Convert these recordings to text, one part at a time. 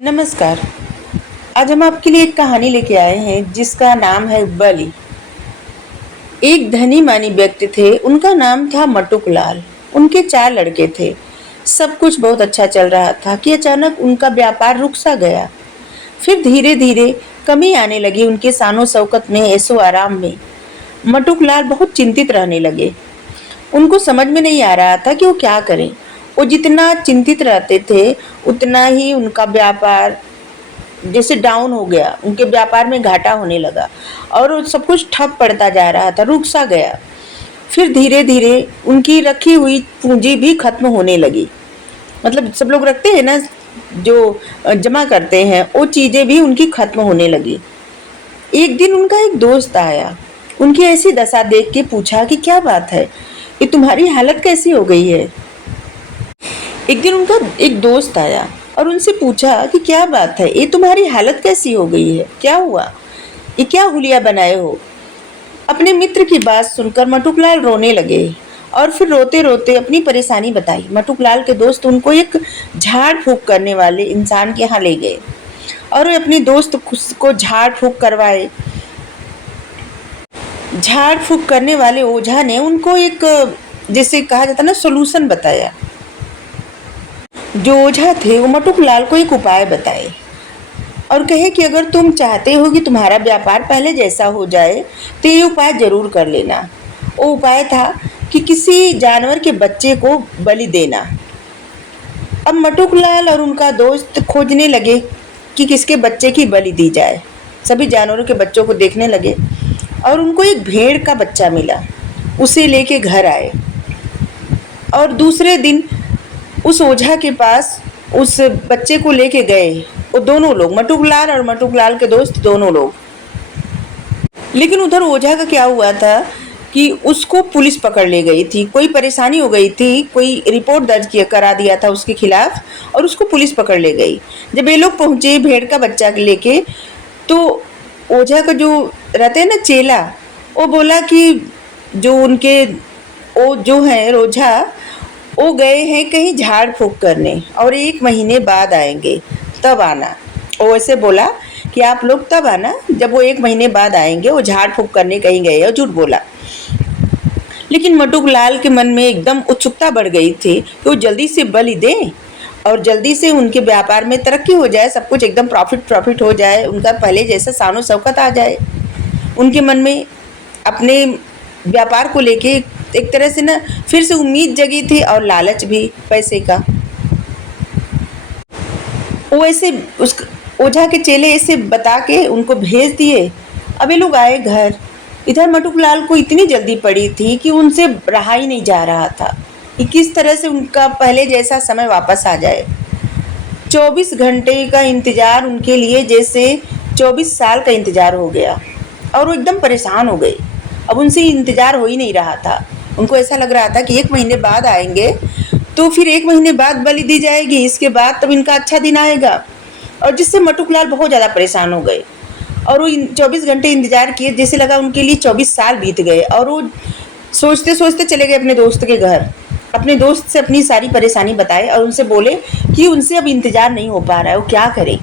नमस्कार। आज हम आपके लिए एक कहानी लेके आए हैं जिसका नाम है बलि। एक धनी मानी व्यक्ति थे, उनका नाम था मटुक लाल। उनके 4 लड़के थे। सब कुछ बहुत अच्छा चल रहा था कि अचानक उनका व्यापार रुक सा गया। फिर धीरे धीरे कमी आने लगी उनके शानो शौकत में, ऐशो आराम में। मटुक लाल बहुत चिंतित रहने लगे। उनको समझ में नहीं आ रहा था कि वो क्या करें। वो जितना चिंतित रहते थे उतना ही उनका व्यापार जैसे डाउन हो गया, उनके व्यापार में घाटा होने लगा और सब कुछ ठप पड़ता जा रहा था, रुक सा गया। फिर धीरे धीरे उनकी रखी हुई पूंजी भी खत्म होने लगी। मतलब सब लोग रखते हैं ना, जो जमा करते हैं, वो चीजें भी उनकी खत्म होने लगी। एक दिन उनका एक दोस्त आया। उनकी ऐसी दशा देख के पूछा कि क्या बात है, ये तुम्हारी हालत कैसी हो गई है। एक दिन उनका एक दोस्त आया और उनसे पूछा कि क्या बात है, ये तुम्हारी हालत कैसी हो गई है, क्या हुआ, ये क्या हुलिया बनाए हो। अपने मित्र की बात सुनकर मटुकलाल रोने लगे और फिर रोते रोते अपनी परेशानी बताई। मटुकलाल के दोस्त उनको एक झाड़ फूक करने वाले इंसान के यहाँ ले गए और वे अपने दोस्त को झाड़ फूक करवाए। झाड़ फूक करने वाले ओझा ने उनको एक, जैसे कहा जाता ना, सोल्यूशन बताया। जो ओझा थे वो मटुकलाल को एक उपाय बताए और कहे कि अगर तुम चाहते हो कि तुम्हारा व्यापार पहले जैसा हो जाए तो ये उपाय जरूर कर लेना। वो उपाय था कि किसी जानवर के बच्चे को बलि देना। अब मटुकलाल और उनका दोस्त खोजने लगे कि किसके बच्चे की बलि दी जाए। सभी जानवरों के बच्चों को देखने लगे और उनको एक भेड़ का बच्चा मिला। उसे लेके घर आए और दूसरे दिन उस ओझा के पास उस बच्चे को लेके गए। वो दोनों लोग, मटुकलाल और मटुकलाल के दोस्त, दोनों लोग। लेकिन उधर ओझा का क्या हुआ था कि उसको पुलिस पकड़ ले गई थी। कोई परेशानी हो गई थी, कोई रिपोर्ट दर्ज किया करा दिया था उसके खिलाफ और उसको पुलिस पकड़ ले गई। जब ये लोग पहुंचे भेड़ का बच्चा लेके, तो ओझा का जो रहते हैं ना चेला, वो बोला कि जो उनके वो जो है ओझा, वो गए हैं कहीं झाड़ फूक करने और 1 महीने बाद आएंगे, तब आना। वो ऐसे बोला कि आप लोग तब आना जब वो 1 महीने बाद आएंगे। वो झाड़ फूक करने कहीं गए और झूठ बोला। लेकिन मटुकलाल के मन में एकदम उत्सुकता बढ़ गई थी कि वो जल्दी से बलि दें और जल्दी से उनके व्यापार में तरक्की हो जाए, सब कुछ एकदम प्रॉफिट हो जाए, उनका पहले जैसा शानो शौकत आ जाए। उनके मन में अपने व्यापार को लेके एक तरह से ना फिर से उम्मीद जगी थी और लालच भी पैसे का। वो ऐसे उस ओझा के चेले ऐसे बता के उनको भेज दिए। अब ये लोग आए घर। इधर मटुकलाल को इतनी जल्दी पड़ी थी कि उनसे रहा ही नहीं जा रहा था कि किस तरह से उनका पहले जैसा समय वापस आ जाए। 24 घंटे का इंतजार उनके लिए जैसे 24 साल का इंतजार हो गया और वो एकदम परेशान हो गए। अब उनसे इंतजार हो ही नहीं रहा था। उनको ऐसा लग रहा था कि 1 महीने बाद आएंगे तो फिर 1 महीने बाद बलि दी जाएगी, इसके बाद तब इनका अच्छा दिन आएगा। और जिससे मटुकलाल बहुत ज़्यादा परेशान हो गए और वो 24 घंटे इंतजार किए, जैसे लगा उनके लिए 24 साल बीत गए। और वो सोचते सोचते चले गए अपने दोस्त के घर। अपने दोस्त से अपनी सारी परेशानी बताए और उनसे बोले कि उनसे अब इंतजार नहीं हो पा रहा है, वो क्या करें।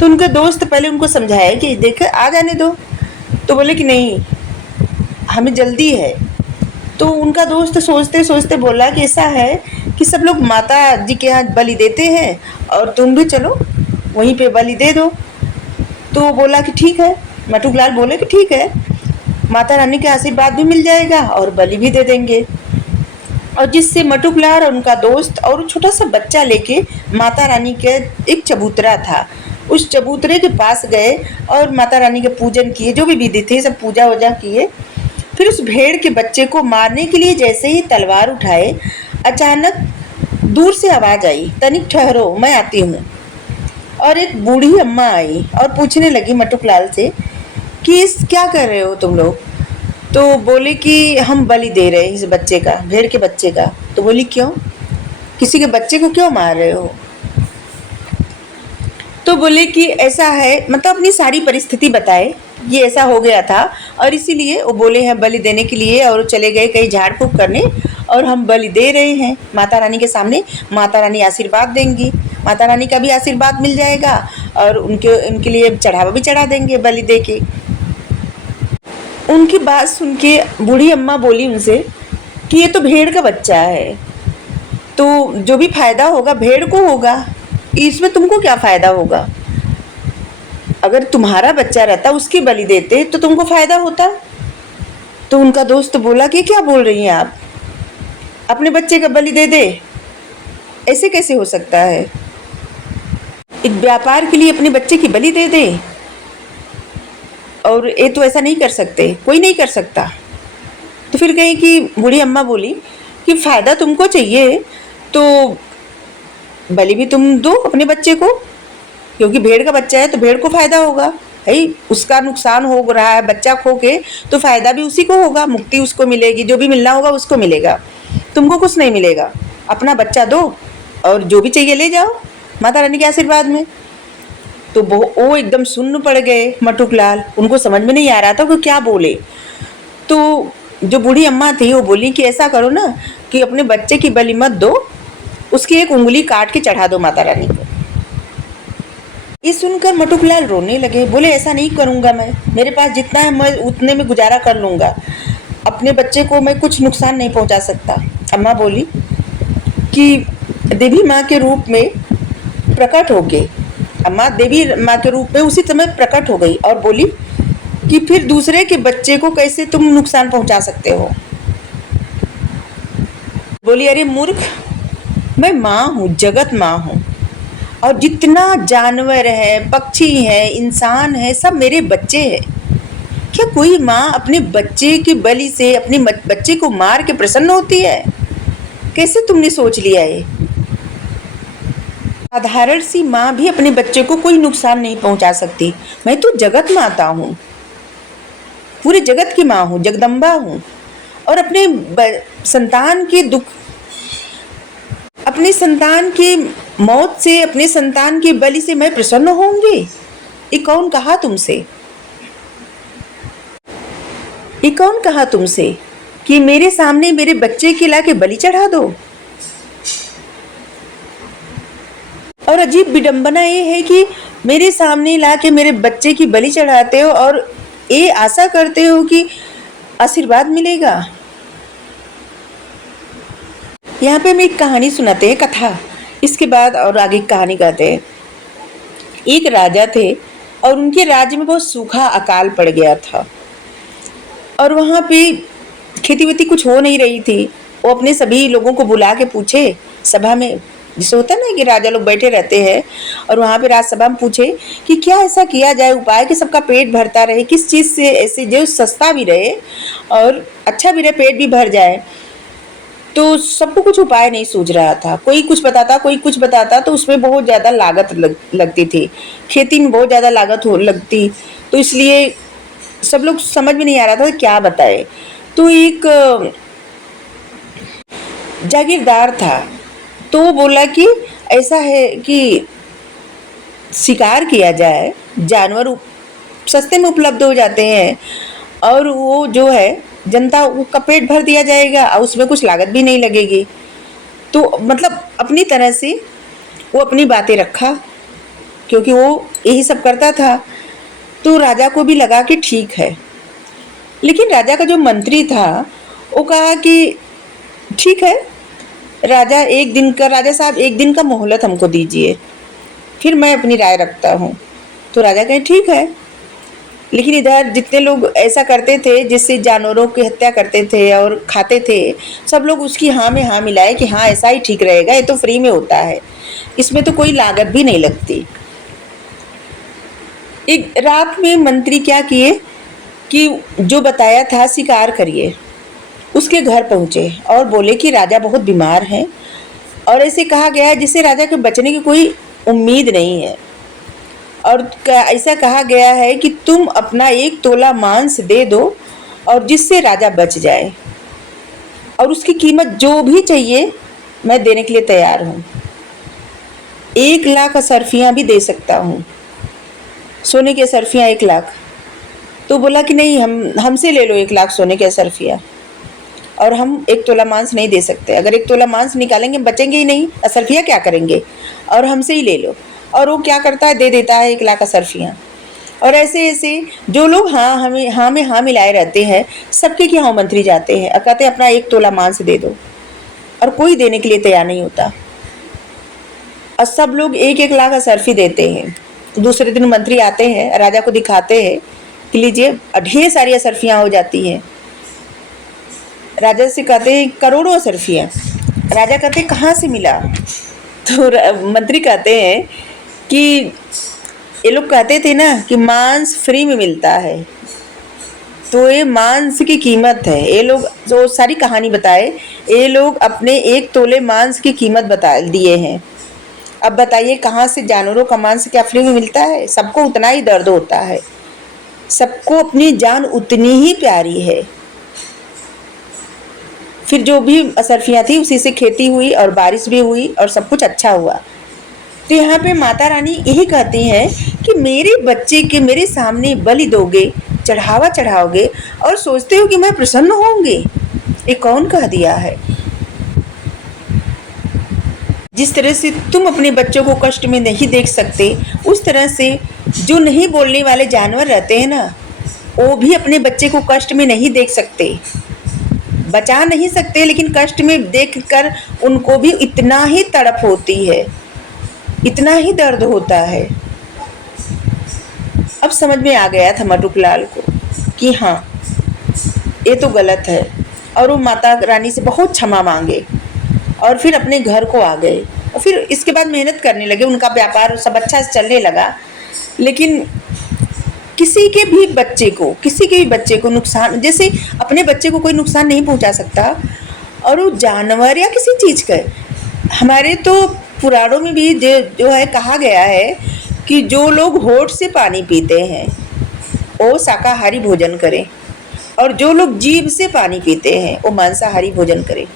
तो उनके दोस्त पहले उनको समझाया कि देख आ जाने दो। तो बोले कि नहीं, हमें जल्दी है। तो उनका दोस्त सोचते सोचते बोला कि ऐसा है कि सब लोग माता जी के यहाँ बलि देते हैं और तुम भी चलो वहीं पे बलि दे दो। तो वो बोला कि ठीक है। मटुकलाल बोले कि ठीक है, माता रानी के आशीर्वाद भी मिल जाएगा और बलि भी दे देंगे। और जिससे मटुकलाल और उनका दोस्त और छोटा सा बच्चा लेके माता रानी के एक चबूतरा था, उस चबूतरे के पास गए और माता रानी के पूजन किए, जो भी विधि थी सब पूजा वूजा किए। फिर उस भेड़ के बच्चे को मारने के लिए जैसे ही तलवार उठाए, अचानक दूर से आवाज आई, तनिक ठहरो मैं आती हूँ। और एक बूढ़ी अम्मा आई और पूछने लगी मटुकलाल से कि इस क्या कर रहे हो तुम लोग। तो बोले कि हम बलि दे रहे हैं इस बच्चे का, भेड़ के बच्चे का। तो बोली क्यों, किसी के बच्चे को क्यों मार रहे हो। तो बोले कि ऐसा है, मतलब अपनी सारी परिस्थिति बताए, ये ऐसा हो गया था और इसीलिए वो बोले हैं बलि देने के लिए और चले गए कहीं झाड़ फूक करने और हम बलि दे रहे हैं माता रानी के सामने, माता रानी आशीर्वाद देंगी। माता रानी का भी आशीर्वाद मिल जाएगा और उनके उनके लिए चढ़ावा भी चढ़ा देंगे बलि दे के। उनकी बात सुन के बूढ़ी अम्मा बोली उनसे कि ये तो भेड़ का बच्चा है, तो जो भी फायदा होगा भेड़ को होगा, इसमें तुमको क्या फायदा होगा? अगर तुम्हारा बच्चा रहता उसकी बलि देते तो तुमको फायदा होता। तो उनका दोस्त बोला कि क्या बोल रही हैं आप, अपने बच्चे का बलि दे दे, ऐसे कैसे हो सकता है? एक व्यापार के लिए अपने बच्चे की बलि दे दे, और ये तो ऐसा नहीं कर सकते, कोई नहीं कर सकता। तो फिर कहीं कि बूढ़ी अम्मा बोली कि फायदा तुमको चाहिए तो बलि भी तुम दो अपने बच्चे को, क्योंकि भेड़ का बच्चा है तो भेड़ को फायदा होगा। भाई उसका नुकसान हो रहा है बच्चा खो के, तो फायदा भी उसी को होगा, मुक्ति उसको मिलेगी, जो भी मिलना होगा उसको मिलेगा, तुमको कुछ नहीं मिलेगा। अपना बच्चा दो और जो भी चाहिए ले जाओ माता रानी के आशीर्वाद में। तो वो एकदम सुन्न पड़ गए मटुक लाल, उनको समझ में नहीं आ रहा था वो क्या बोले। तो जो बूढ़ी अम्मा थी वो बोली कि ऐसा करो ना कि अपने बच्चे की बलि मत दो, उसकी एक उंगली काट के चढ़ा दो माता रानी को। ये सुनकर मटुकलाल रोने लगे, बोले ऐसा नहीं करूँगा मैं, मेरे पास जितना है मैं उतने में गुजारा कर लूँगा, अपने बच्चे को मैं कुछ नुकसान नहीं पहुँचा सकता। अम्मा बोली कि देवी माँ के रूप में प्रकट हो गए, अम्मा देवी माँ के रूप में उसी समय प्रकट हो गई और बोली कि फिर दूसरे के बच्चे को कैसे तुम नुकसान पहुँचा सकते हो? बोली अरे मूर्ख, मैं माँ हूँ, जगत माँ हूँ, और जितना जानवर है, पक्षी है, इंसान है, सब मेरे बच्चे हैं। क्या कोई माँ अपने बच्चे की बलि से अपने बच्चे को मार के प्रसन्न होती है? कैसे तुमने सोच लिया ये? साधारण सी माँ भी अपने बच्चे को कोई नुकसान नहीं पहुंचा सकती। मैं तो जगत माता हूँ, पूरे जगत की माँ हूँ, जगदम्बा हूँ, और अपने संतान के दुख, अपने संतान की मौत से, अपने संतान की बलि से मैं प्रसन्न होंगी? ये कौन कहा तुमसे? ये कौन कहा तुमसे कि मेरे सामने मेरे बच्चे की ला के बलि चढ़ा दो? और अजीब विडंबना ये है कि मेरे सामने ला के मेरे बच्चे की बलि चढ़ाते हो और ये आशा करते हो कि आशीर्वाद मिलेगा। यहाँ पे हम एक कहानी सुनाते हैं, कथा, इसके बाद और आगे कहानी कहते हैं। एक राजा थे और उनके राज्य में बहुत सूखा अकाल पड़ गया था और वहाँ पे खेती वेती कुछ हो नहीं रही थी। वो अपने सभी लोगों को बुला के पूछे सभा में, जिसे होता है ना कि राजा लोग बैठे रहते हैं, और वहाँ पे राजसभा में पूछे कि क्या ऐसा किया जाए उपाय कि सबका पेट भरता रहे, किस चीज़ से ऐसे जो सस्ता भी रहे और अच्छा भी रहे, पेट भी भर जाए। तो सबको कुछ उपाय नहीं सूझ रहा था, कोई कुछ बताता कोई कुछ बताता, तो उसमें बहुत ज़्यादा लागत लगती थी, खेती में बहुत ज़्यादा लागत हो लगती, तो इसलिए सब लोग समझ में नहीं आ रहा था क्या बताए। तो एक जागीरदार था, तो वो बोला कि ऐसा है कि शिकार किया जाए, जानवर सस्ते में उपलब्ध हो जाते हैं और वो जो है जनता का पेट भर दिया जाएगा और उसमें कुछ लागत भी नहीं लगेगी। तो मतलब अपनी तरह से वो अपनी बातें रखा, क्योंकि वो यही सब करता था। तो राजा को भी लगा कि ठीक है, लेकिन राजा का जो मंत्री था वो कहा कि ठीक है राजा साहब एक दिन का मोहलत हमको दीजिए, फिर मैं अपनी राय रखता हूँ। तो राजा कहे ठीक है, लेकिन इधर जितने लोग ऐसा करते थे, जिससे जानवरों की हत्या करते थे और खाते थे, सब लोग उसकी हाँ में हाँ मिलाए कि हाँ ऐसा ही ठीक रहेगा, ये तो फ्री में होता है, इसमें तो कोई लागत भी नहीं लगती। एक रात में मंत्री क्या किए कि जो बताया था शिकार करिए, उसके घर पहुँचे और बोले कि राजा बहुत बीमार हैं और ऐसे कहा गया है जिससे राजा के बचने की कोई उम्मीद नहीं है, और ऐसा कहा गया है कि तुम अपना 1 तोला मांस दे दो और जिससे राजा बच जाए, और उसकी कीमत जो भी चाहिए मैं देने के लिए तैयार हूँ। 1 लाख असरफियाँ भी दे सकता हूँ, सोने की असरफियाँ 1 लाख। तो बोला कि नहीं, हमसे ले लो 1 लाख सोने की असरफियाँ। और हम 1 तोला मांस नहीं दे सकते। अगर 1 तोला मांस निकालेंगे बचेंगे ही नहीं, असरफियाँ क्या करेंगे? और हमसे ही ले लो। और वो क्या करता है, दे देता है 1 लाख असरफियाँ। और ऐसे-ऐसे जो लोग हाँ में हाँ मिलाए रहते हैं, सबके यहाँ मंत्री जाते हैं और कहते हैं अपना 1 तोला मांस दे दो, और कोई देने के लिए तैयार नहीं होता। और सब लोग 1-1 लाख असरफी देते हैं। दूसरे दिन मंत्री आते हैं, राजा को दिखाते हैं कि लीजिए, ढेर सारी असरफियाँ हो जाती हैं। राजा से कहते हैं करोड़ों असरफियाँ। राजा कहते हैं कहाँ से मिला? तो मंत्री कहते हैं कि ये लोग कहते थे ना कि मांस फ्री में मिलता है, तो ये मांस की कीमत है। ये लोग जो सारी कहानी बताए, ये लोग अपने 1 तोले मांस की कीमत बता दिए हैं। अब बताइए कहाँ से जानवरों का मांस क्या फ्री में मिलता है? सबको उतना ही दर्द होता है, सबको अपनी जान उतनी ही प्यारी है। फिर जो भी असरफियाँ थी उसी से खेती हुई और बारिश भी हुई और सब कुछ अच्छा हुआ। तो यहाँ पे माता रानी यही कहती हैं कि मेरे बच्चे के मेरे सामने बलि दोगे, चढ़ावा चढ़ाओगे और सोचते हो कि मैं प्रसन्न होंगे? ये कौन कह दिया है? जिस तरह से तुम अपने बच्चों को कष्ट में नहीं देख सकते, उस तरह से जो नहीं बोलने वाले जानवर रहते हैं ना, वो भी अपने बच्चे को कष्ट में नहीं देख सकते, बचा नहीं सकते, लेकिन कष्ट में देखकर उनको भी इतना ही तड़प होती है, इतना ही दर्द होता है। अब समझ में आ गया था मटुकलाल को कि हाँ, ये तो गलत है, और वो माता रानी से बहुत क्षमा मांगे और फिर अपने घर को आ गए। और फिर इसके बाद मेहनत करने लगे, उनका व्यापार सब अच्छा से चलने लगा। लेकिन किसी के भी बच्चे को नुकसान, जैसे अपने बच्चे को कोई नुकसान नहीं पहुंचा सकता, और वो जानवर या किसी चीज़ का। हमारे तो पुराणों में भी जो है कहा गया है कि जो लोग होठ से पानी पीते हैं वो शाकाहारी भोजन करें, और जो लोग जीभ से पानी पीते हैं वो मांसाहारी भोजन करें।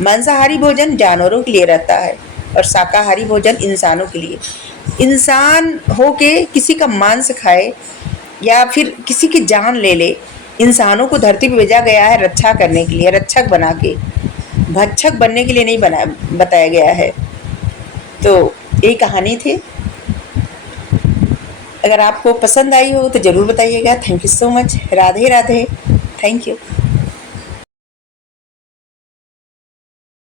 मांसाहारी भोजन जानवरों के लिए रहता है और शाकाहारी भोजन इंसानों के लिए। इंसान होके किसी का मांस खाए या फिर किसी की जान ले ले, इंसानों को धरती पे भेजा गया है रक्षा करने के लिए, रक्षक बना के, भक्षक बनने के लिए नहीं बताया गया है। तो यही कहानी थी। अगर आपको पसंद आई हो तो ज़रूर बताइएगा। Thank you so much. Radhe Radhe. Thank you.